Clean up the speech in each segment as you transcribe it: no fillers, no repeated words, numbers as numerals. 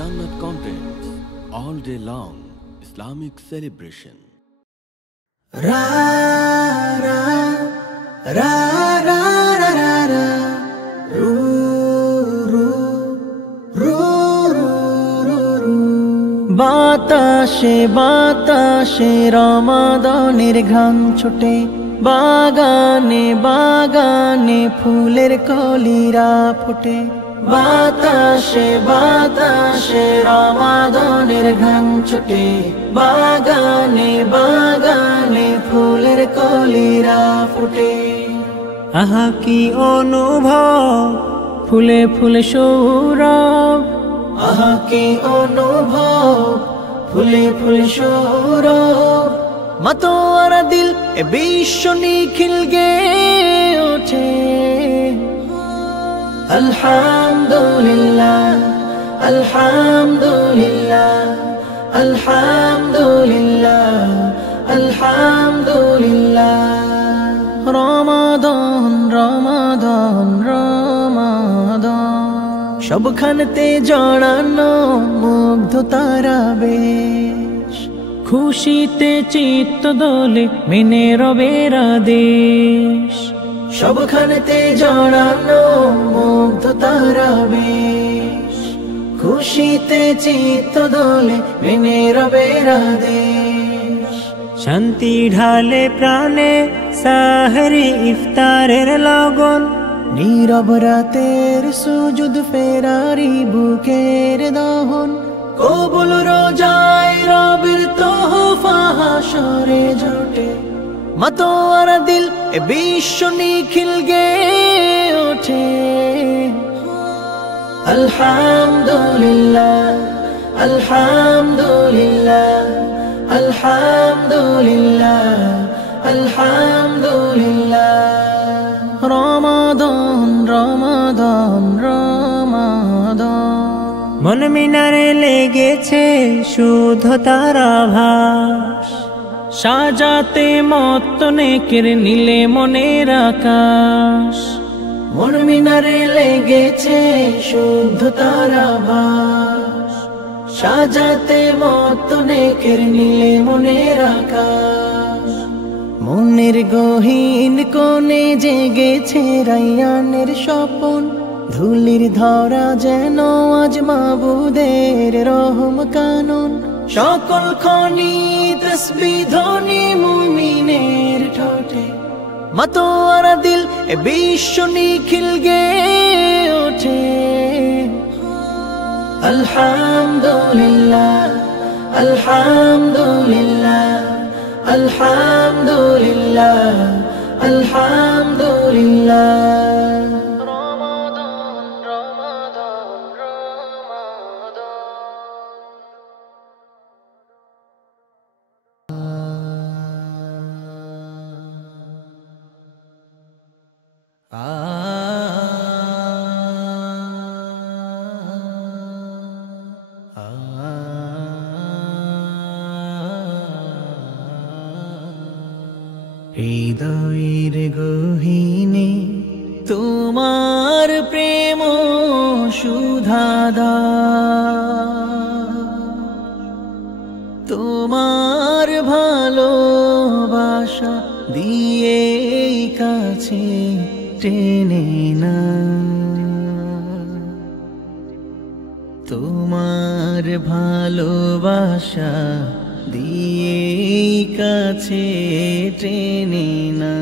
Jannat Contents, all day long Islamic celebration. Ra ra ra ra ra ra ra ru ru ru ru ru ru বাতাসে বাতাসে রমাদানের ঘ্রাণ ছোটে বাগানে বাগানে ফুলের কলিরা ফোটে বাতাসে বাতাসে রমাদানের ঘ্রাণ ছোটে বাগানে বাগানে ফুলের কলিরা ফোটে আহা কি অনুভব ফুলে ফুলে সৌরভ আহা কি অনুভব ফুলে ফুলে সৌরভ মাতোয়ারা দিল এ বিশ্ব নিখিল গে ওঠে আলহামদুলিল্লাহ আলহামদুলিল্লাহ আলহামদুলিল্লাহ আলহামদুলিল্লাহ রমাদান রমাদান রমাদান সবখানেতে জড়ানো মুগ্ধতারা বেশ খুশিতে চিত্ত দোলে মেনে রবের আদেশ সবখানেতে জড়ানো মুগ্ধতারা বেশ খুশিতে চিত্ত দোলে মেনে রবের আদেশ শান্তি ঢালে প্রাণে সাহরি ইফতারের লগন নীরব রাতের সুজুদ ফেরারি বুকের দহন কবুল রোজায় রবের তোহফা হাসরে জোটে মাতোয়ারা দিল এ বিশ্ব নিখিল গে ওঠে আলহামদুলিল্লাহ আলহামদুলিল্লাহ আলহামদুলিল্লাহ আলহামদুলিল্লাহ রমাদান রমাদান রমাদান মন মিনারে লেগেছে শুধু তার আভাস সাজাতে মত্ত নেকের নীলে মনের আকাশ মন মিনারে লেগেছে শুধু তার আভাস সাজাতে মত্ত নেকের নীলে মনের আকাশ মনের গহীন কোণে জেগেছে রাইয়ানের স্বপন ধুলির ধরা যেন আজ মাবুদের রহম কানন সকল খনি তসবিহ ধ্বনি মুমিনের ঠোঁটে মাতোয়ারা দিল এ বিশ্ব নিখিল গে ওঠে আলহামদুলিল্লাহ আলহামদুলিল্লাহ আলহামদুলিল্লাহ আলহামদুলিল্লাহ রমাদান রমাদান হৃদয়ের গহীনে তোমার প্রেম সুধাদা তোমার ভালোবাসা দিয়ে কাছে টেনে না তোমার ভালোবাসা দিয়ে কাছে টেনে না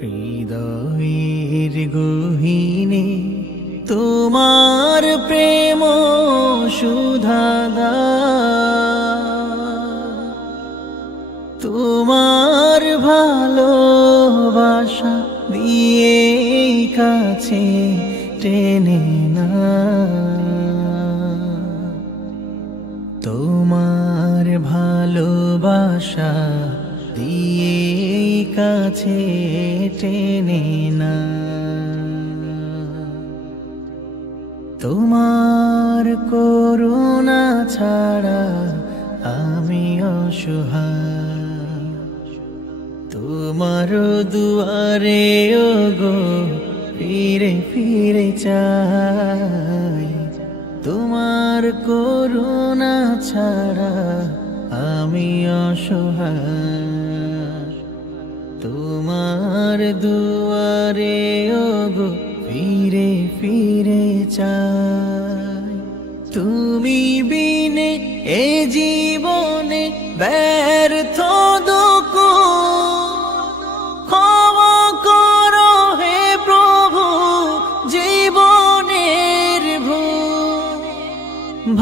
হৃদয়ের গহীনে তোমার প্রেম সুধাদা তোমার ভালোবাসা দিয়ে কাছে টেনে না তোমার ভালোবাসা দিয়ে কাছে টেনে না তোমার করুণা ছাড়া আমি অসহায় তোমার দুয়ারে ওগো ফিরে ফিরে চাই, তোমার করুণা ছাড়া আমি অসহায়। তোমার দুয়ারে ওগো ফিরে ফিরে চাই, তুমি বিনে এ জীবনে ব্যর্থ দুঃখ ক্ষমা করো হে প্রভু জীবনের ভুল।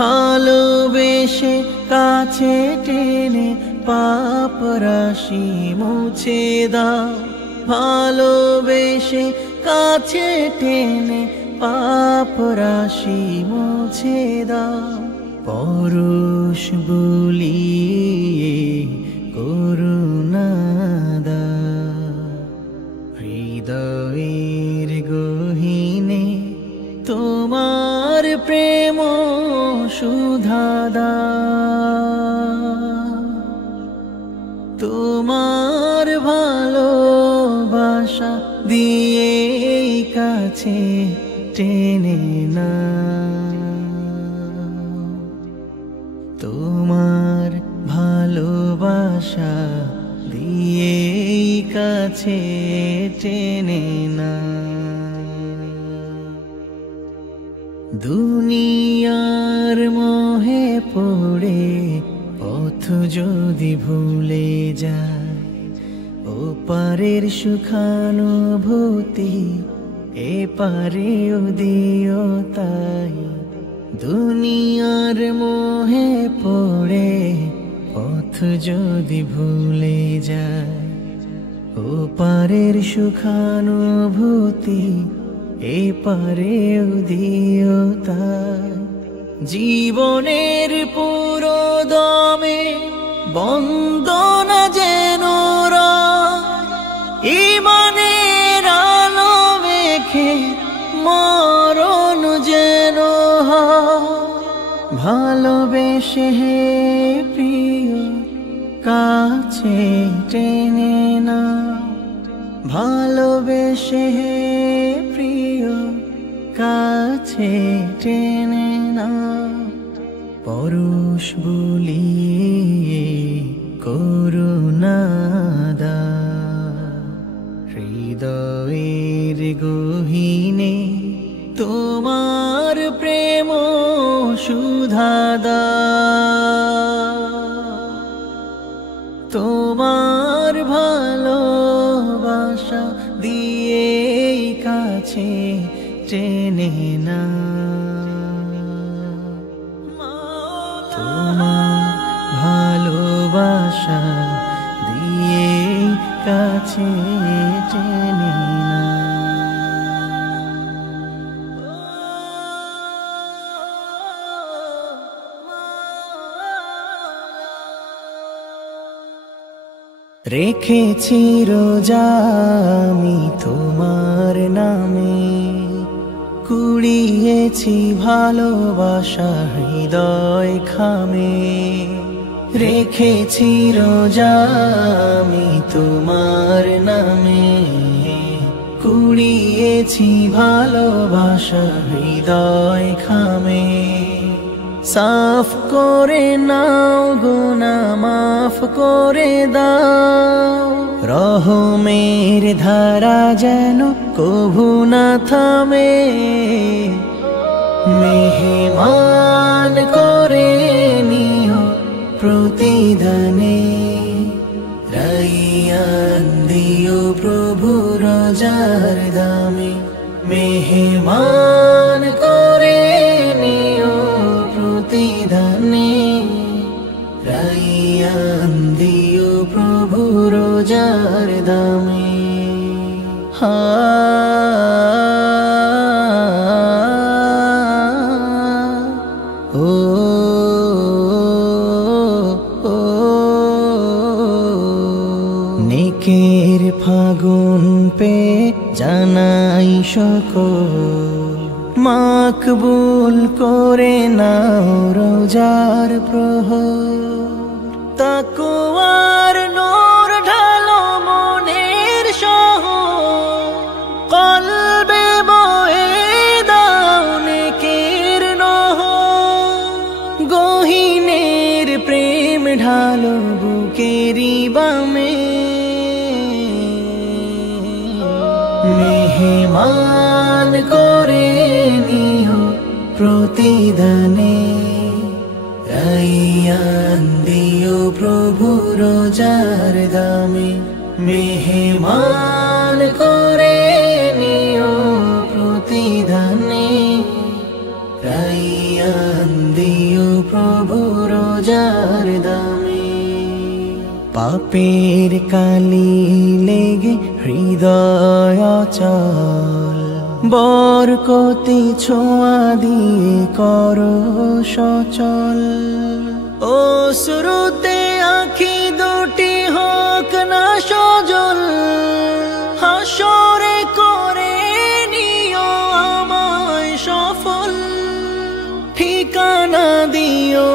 ভালোবেসে কাছে টেনে পাপ রাশি মুছে দাও, ভালোবেসে কাছে টেনে পাপ রাশি মুছে দাও। পরশ বুলিয়ে করুণা দাও, হৃদয়ের গহীনে তোমার প্রেম সুধা দাও। তোমার ভালোবাসা দিয়ে কাছে টেনে না, তোমার ভালোবাসা দিয়ে কাছে টেনে না। দুনিয়ার মোহে পড়ে পথ যদি ভুলে যায়, ওপারের সুখানুভূতি এ পারেও দিও তাই। দুনিয়ার মোহে পড়ে পথ যদি ভুলে যায়, ওপারের সুখানুভূতি এ পারেও দিও তাই। জীবনের পুরো দমে বন্দনা যেন ঈমানের আলো মেখে মরণ যেন ভালোবেসে হে প্রিয় কাছে টেনে না, ভালোবেসে হে প্রিয় কাছে টেনে না। পরশ বুলিয়ে করুণা দাও, হৃদয়ের গহীনে তোমার প্রেম সুধা দাও। তোমার ভালোবাসা দিয়ে কাছে টেনে না, তোমার ভালোবাসা দিয়ে কাছে টেনে না। রেখেছি রোজা আমি তোমার নামে, কুড়িয়েছি ভালোবাসা হৃদয় খামে। রেখেছি রোজা আমি তোমার নামে, কুড়িয়েছি ভালোবাসা হৃদয় খামে। সাফ করে নাও গুনাহ মাফ করে দাও, রহমের ধারা যেন কভু না থামে। মেহমান করে নিও প্রতিদানে, রাইয়ান দিও প্রভু রোজার দামে। মেহমান করে নিও প্রতিদানে, রাইয়ান দিও প্রভু রোজার দামে। নেকের ফাগুন পে জানাই শুকর, মাকবুল করে নাও রোজার প্রহর। তাকওয়ার নূর ঢালো মনের শহর, কলবে মেহমান করে নিও প্রতিদানে, রাইয়ান দিও প্রভু রোজার দামে। মেহমান করে নিও প্রতিদানে, রাইয়ান দিও প্রভু রোজার দামে। পাপের কালি লেগে হৃদয় অচল, বরকতি ছোঁয়া দিয়ে করো সচল। অশ্রুতে আঁখি দুটি হোক না সজল, হাসরে করে নিও আমায় সফল। ঠিকানা দিও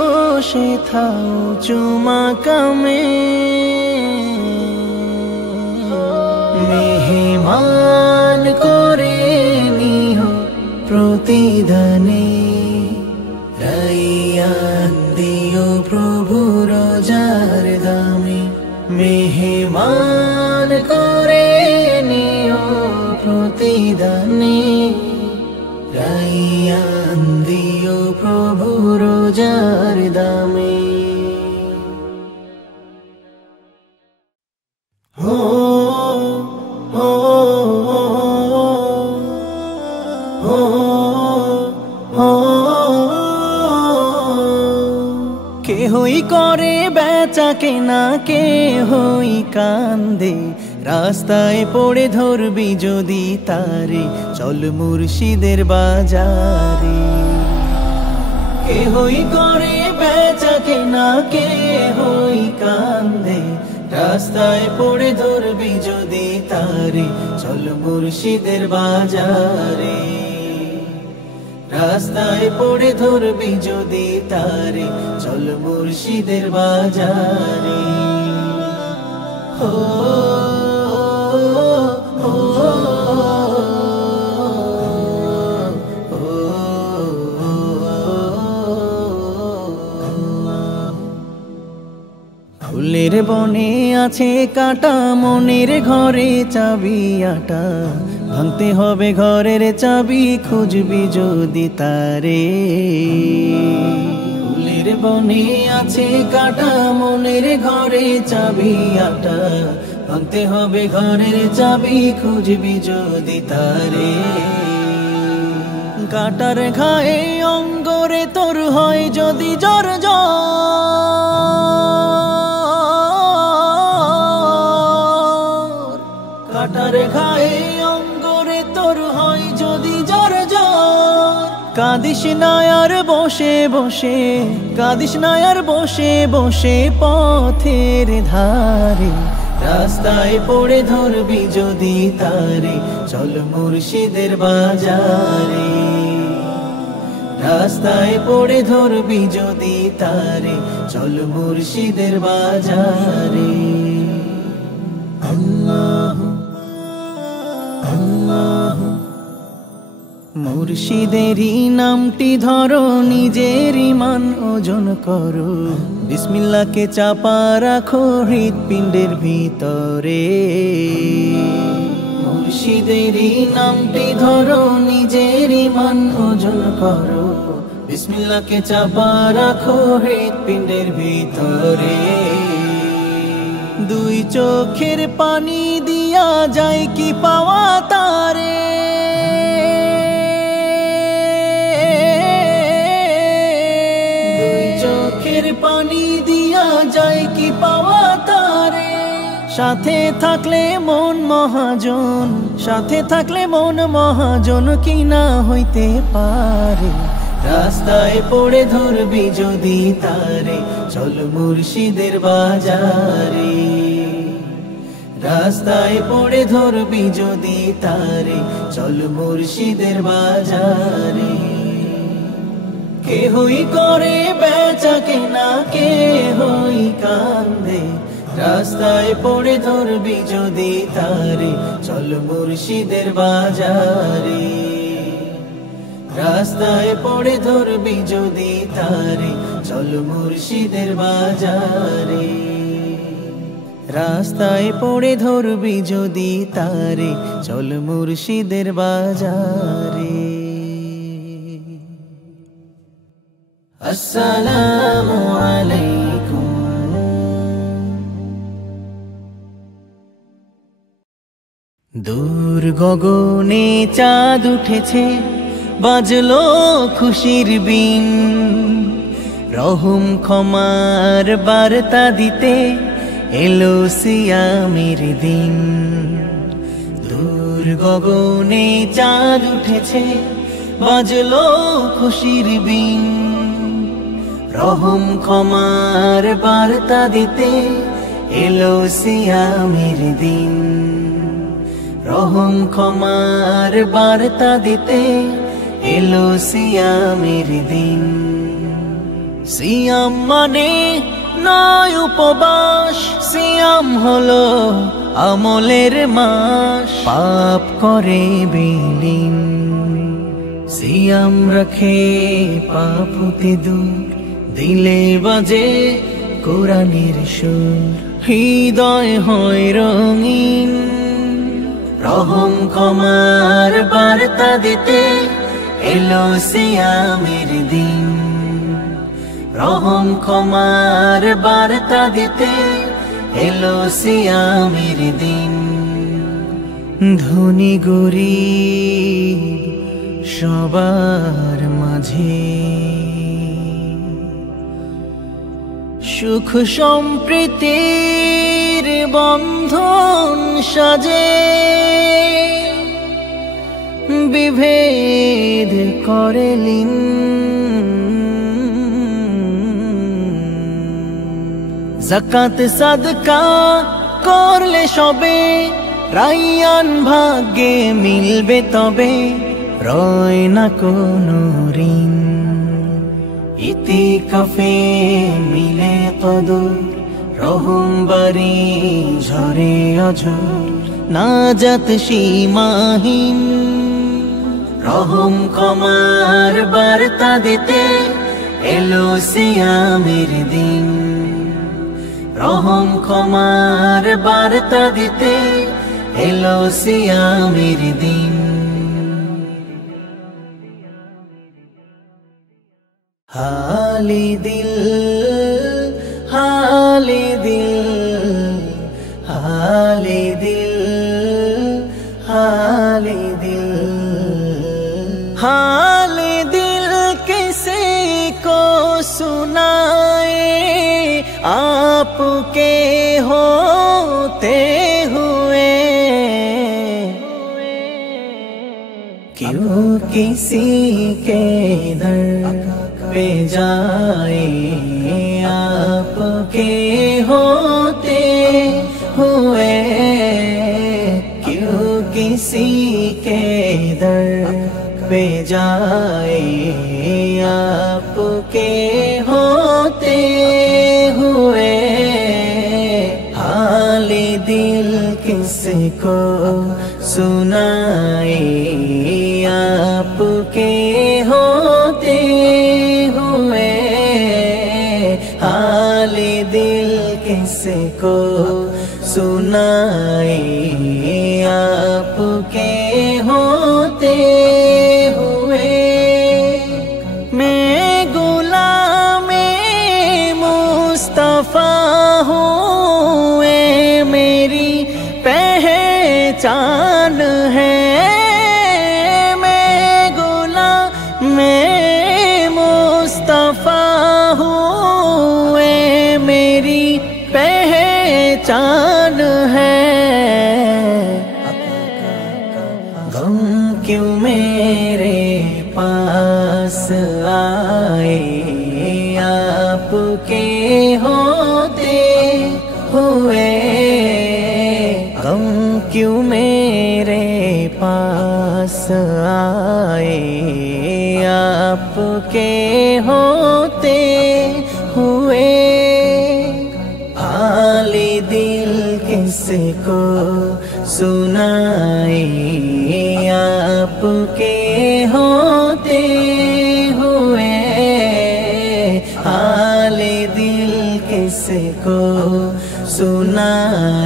সেথাও চুমাকামে, মেহমান করে নিও প্রতিদানে, রাইয়ান দিও প্রভু রোজার দামে। মেহমান করে নিও প্রতিদানে, রাইয়ান দিও প্রভু রোজার দামে। হো হো হো হো, কেহই করে বেচা কেনা, কেহই কান্দে, রাস্তায় পড়ে ধরবি যদি তারে, চল মুর্শিদের বাজারে। কেহই করে বেচা কেনা, কেহই কান্দে, রাস্তায় পড়ে ধরবি যদি তারে, চল মুর্শিদের বাজারে। রাস্তায় পড়ে ধরবি যদি তারে, চল মুর্শিদের বাজারে। হো হো ফুলের বনে আছে কাটা, মনের ঘরে চাবি আটা, ভাঙতে হবে ঘরের চাবি, খুঁজবি যদি তারে। ফুলের বনে আছে কাটা, মনের ঘরে চাবি আটা, ভাঙতে হবে ঘরের চাবি, খুঁজবি যদি তারে। কাটার ঘায়ে অঙ্গরে তোর হয় যদি জ্বর জ্বর, কাটার ঘায়ে অঙ্গরে তোর হয় যদি জ্বর জ্বর। কাঁদিস না আর বসে বসে, কাঁদিস না আর বসে বসে পথের ধারে, রাস্তায় পড়ে ধরবি যদি তারে, চল মুর্শিদের বাজারে। রাস্তায় পড়ে ধরবি যদি তারে, চল মুর্শিদের বাজারে। আল্লাহ আল্লাহ, মুর্শিদেরই নামটি ধরো, নিজের ঈমান ওজন করো, বিসমিল্লাহকে চাপা রাখো হৃৎপিণ্ডের ভিতরে। মুর্শিদেরই নামটি ধরো, নিজের ঈমান ওজন করো, বিসমিল্লাহকে চাপা রাখো হৃৎপিণ্ডের ভিতরে। দুই চোখের পানি দিয়া যায় কি পাওয়া তারে, দুই চোখের পানি দিয়া যায় কি পাওয়া তারে। সাথে থাকলে মন মহাজন, সাথে থাকলে মন মহাজন, কি না হইতে পারে। রাস্তায় পড়ে ধরবি যদি তারে, চল মুর্শিদের বাজারে। রাস্তায় পড়ে ধরবি যদি তারে, চল মুর্শিদের বাজারে। কেহই করে বেচা কেনা, কেহই কান্দে, রাস্তায় পড়ে ধরবি যদি তারে, চল মুর্শিদের বাজারে। রাস্তায় পড়ে ধরবি যদি তারে, চল মুর্শিদের বাজারে। রাস্তায় পড়ে ধরবি যদি তারে, চল মুর্শিদের বাজারে। আসসালামু আলাইকুম। দূর গগনে চাঁদ উঠেছে, বাজলো খুশির বিন, রহম ক্ষমার বার্তা দিতে এলো সিয়ামের দিন। দূর গগনে চাঁদ উঠেছে, বাজলো খুশির বিন, রহম ক্ষমার বার্তা দিতে এলো সিয়ামের দিন। রহম ক্ষমার বার্তা দিতে এলো সিয়ামের দিন। সিয়াম মানে নয় উপবাস, সিয়াম হলো আমলের মাস, পাপ করে বিলীন। সিয়াম রাখে পাপ হতে দূর, দিলে বাজে কোরআনের সুর, হৃদয় হয় রঙিন। রহম ক্ষমার বার্তা দিতে এলো সিয়ামের দিন। রহম ক্ষমার বার্তা দিতে এলো সিয়ামের দিন। ধনী গরীব সবার মাঝে সুখ সম্প্রীতির বন্ধন সাজে, বিভেদ করে লীন। যাকাত সাদকা করলে সবে, রাইয়ান ভাগ্যে মিলবে তবে, রয় না কোনো ঋণ। ইতিকাফে মিলে কদর, রহম বাড়ি ঝরে অঝর, নাজাত সীমাহীন। রহম ক্ষমার বার্তা দিতে এলো সিয়ামের দিন। রহম ক্ষমার বার্তা দিতে এলো সিয়ামের দিন। হালি দিল, হালি দিল, হালি দিল, হালি দিल, हाले दिल किसी को सुनाए, आपके होते हुए क्यों किसी के दर पे जाए, आपके होते हुए क्यों किसी के दर पे जाए, आपके होते हुए हाले दिल किसको सुनाए, आपके होते हुए हाले दिल किसको सुनाए, आपके होते हुए। मैं गुलामे मुस्तफा हूँ, ये मेरी पहचान है। मैं गुलामे मुस्तफा हूँ, ये मेरी पहचान है। गम क्यों मेरे पास आए, आपके होते हुए। गम क्यों मेरे पास आए, आपके होते हुए। हाले दिल किसको सुनाए, आपके होते हुए। हाले दिल किसको सुनाए,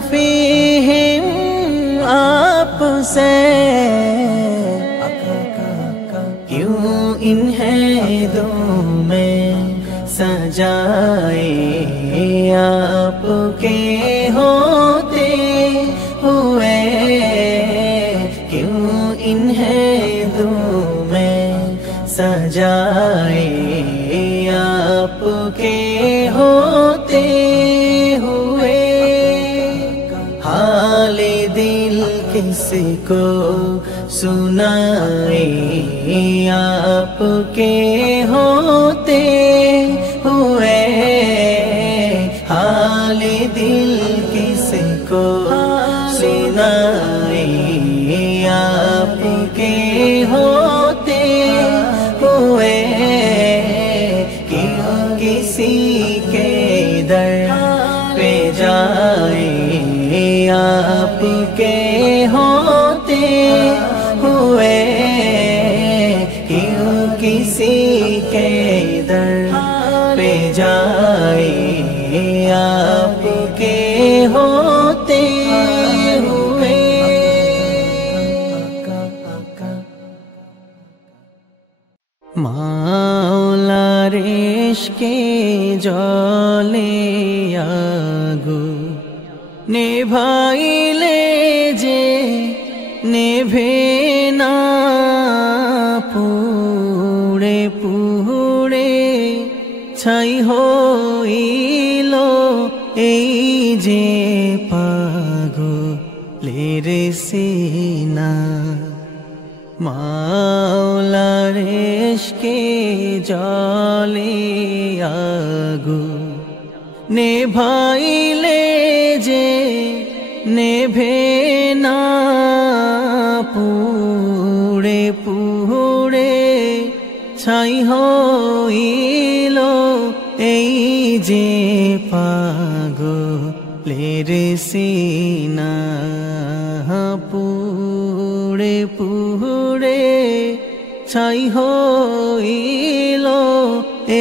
فيهم आपसे क्यों इन्हें दो में सजाए आपके होते हुए क्यों इन्हें दो में सजाए आपके होते हुए हाल दिल किसको सुनाए आपके होते हुए हाल दिल किसको सुनाए आपके होते हुए क्यों किसी के दर पे जाए आपके होते हुए क्यों किसी के दर पे जाए आपके होते हुए মাওলার ইশকে জলে আগো নেভাইলে যে নেভে না পুড়ে পুড়ে ছাই হইল এই যে পাগলের সিনা মাওলার ইশকে জলে আগো নেভাইলে যে নেভে না পুড়ে পুড়ে ছাই হইল এই যে পাগলের সিনা পুড়ে পুড়ে ছাই হইল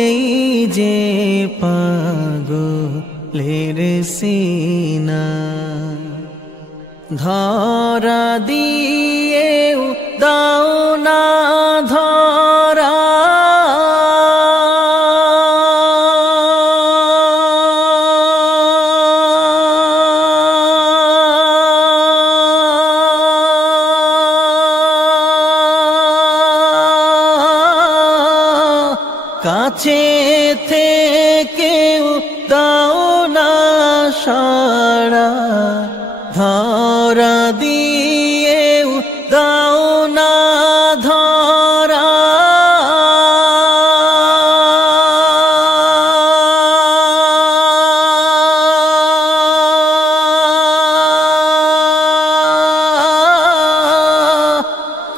এই যে পাগলের সিনা ধরা দিয়েও দাও না ধরা কাছে থেকেও দাও না সাড়া ধরা দিয়েও দাও না ধরা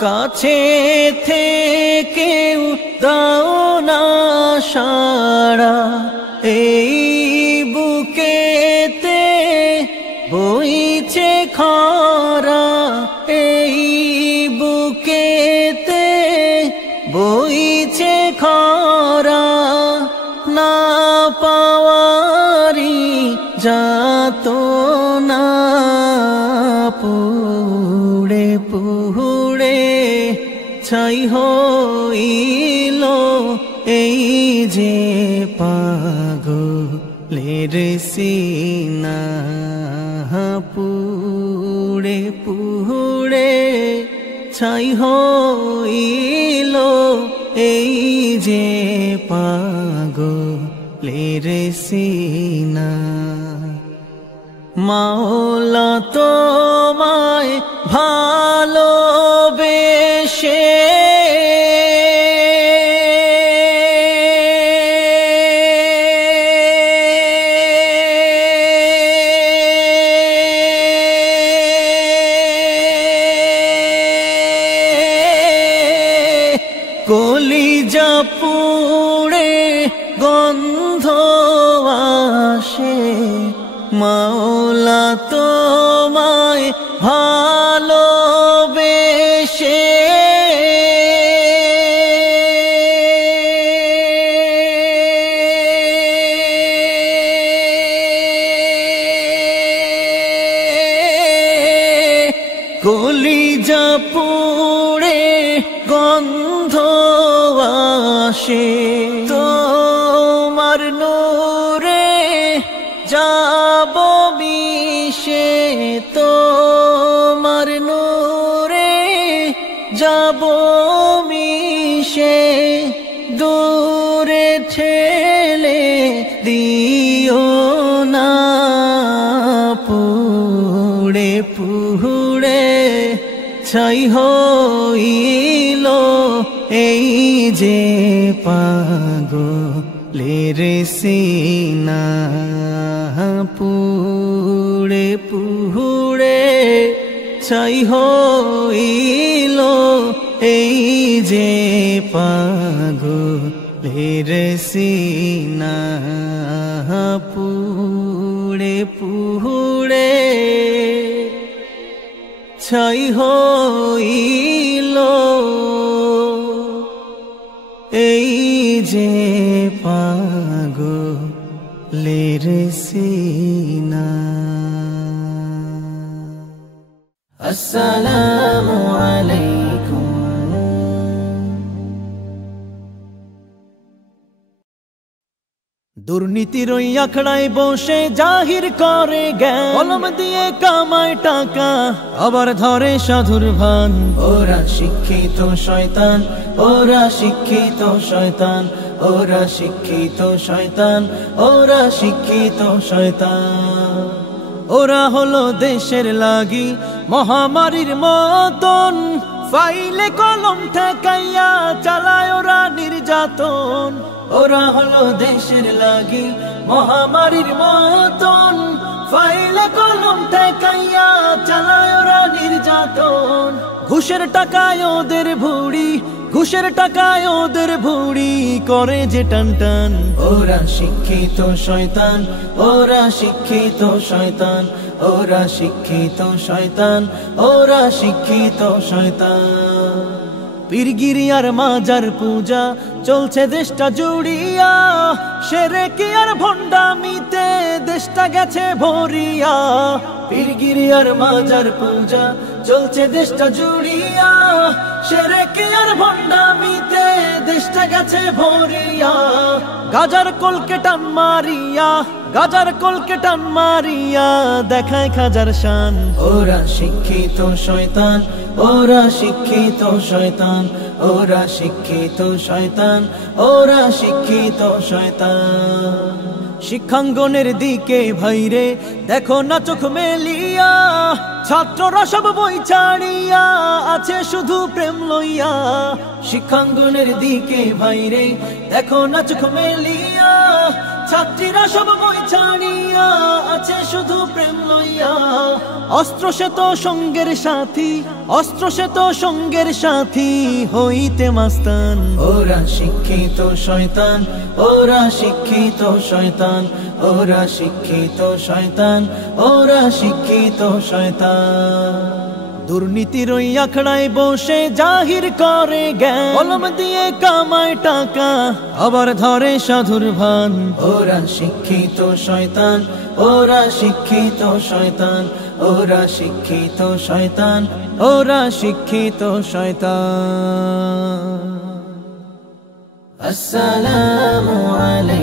কাছে থেকেও দাও না সাড়া এই বুকেতে বইছে খরা এই বুকেতে বইছে খরা না পাওয়ারি যাত না পুড়ে পুড়ে ছাই হইল এই যে পাগলের সিনা পুড়ে পুড়ে ছাই হইল এই যে পাগলের সিনা মাওলা তোমায় ভালোবেসে কলিজা পুড়ে গন্ধ আসে মাওলা তোমায় ভালোবেসে কলিজা পুড়ে গন্ধ আসে তোমার নূরে যাব মিশে তোমার নূরে যাব মিশে দূরে ঠেলে দিও না পুড়ে পুড়ে ছাই হইল এই যে পাগলের সিনা পুড়ে পুড়ে ছাই হইল এই যে পাগলের সিনা পুড়ে পুড়ে ছাই হইল এই যে পাগলের সিনা। আসসালামু আলাইকুম। দুর্নীতির ওই আখড়ায় বসে জাহির করে জ্ঞান, কলম দিয়ে কামায় টাকা আবার ধরে সাধুর ভান। ওরা শিক্ষিত শয়তান, ওরা শিক্ষিত শয়তান, ওরা শিক্ষিত শয়তান, ওরা শিক্ষিত শয়তান। ওরা হলো দেশের লাগি মহামারীর মতন, ফাইলে কলম ঠেকাইয়া চালায় ওরা নির্যাতন। ওরা হলো দেশের লাগি মহামারীর মতন, ফাইলে কলম ঠেকাইয়া চালায় ওরা নির্যাতন। ঘুষের টাকায় ওদের ভুড়ি, ঘুষের টাকায় ওদের ভুড়ি করে যে টান টান। ওরা শিক্ষিত শয়তান, ওরা শিক্ষিত শয়তান, ওরা শিক্ষিত শয়তান, ওরা শিক্ষিত শয়তান। পীরগিরি আর মাজার পূজা চলছে দেশটা জুড়িয়া, শিরকি আর ভণ্ডামিতে দেশটা গেছে ভরিয়া। পীরগিরি আর মাজার পূজা চলছে দেশটা জুড়িয়া, শিরকি আর ভণ্ডামিতে দেশটা গেছে ভরিয়া। গাজার কলকে টান মারিয়া, গাজার কলকে টান মারিয়া দেখায় খাজার শান। ওরা শিক্ষিত শয়তান, ওরা শিক্ষিত শয়তান, ওরা শিক্ষিত শয়তান, ওরা শিক্ষিত শয়তান। শিক্ষাঙ্গনের দিকে ভাইরে দেখো না চোখ মেলিয়া, ছাত্ররা সব বই ছাড়িয়া আছে শুধু প্রেম লইয়া। শিক্ষাঙ্গনের দিকে ভাইরে দেখো না চোখ মেলিয়া, ছাত্রীরা সব বই ছাড়িয়া আছে শুধু প্রেম লইয়া। অস্ত্র সে তো সঙ্গের সাথী, অস্ত্র সে তো সঙ্গের সাথী হইতে মাস্তান। ওরা শিক্ষিত শয়তান, ওরা শিক্ষিত শয়তান, ওরা শিক্ষিত শয়তান, ওরা শিক্ষিত শয়তান। দুর্নীতির ওই আখড়ায় বসে জাহির করে জ্ঞান, কলম দিয়ে কামায় টাকা আবার ধরে সাধুর ভান। ওরা শিক্ষিত শয়তান, ওরা শিক্ষিত শয়তান, ওরা শিক্ষিত শয়তান, ওরা শিক্ষিত শয়তান। আসসালামু আলাইকুম।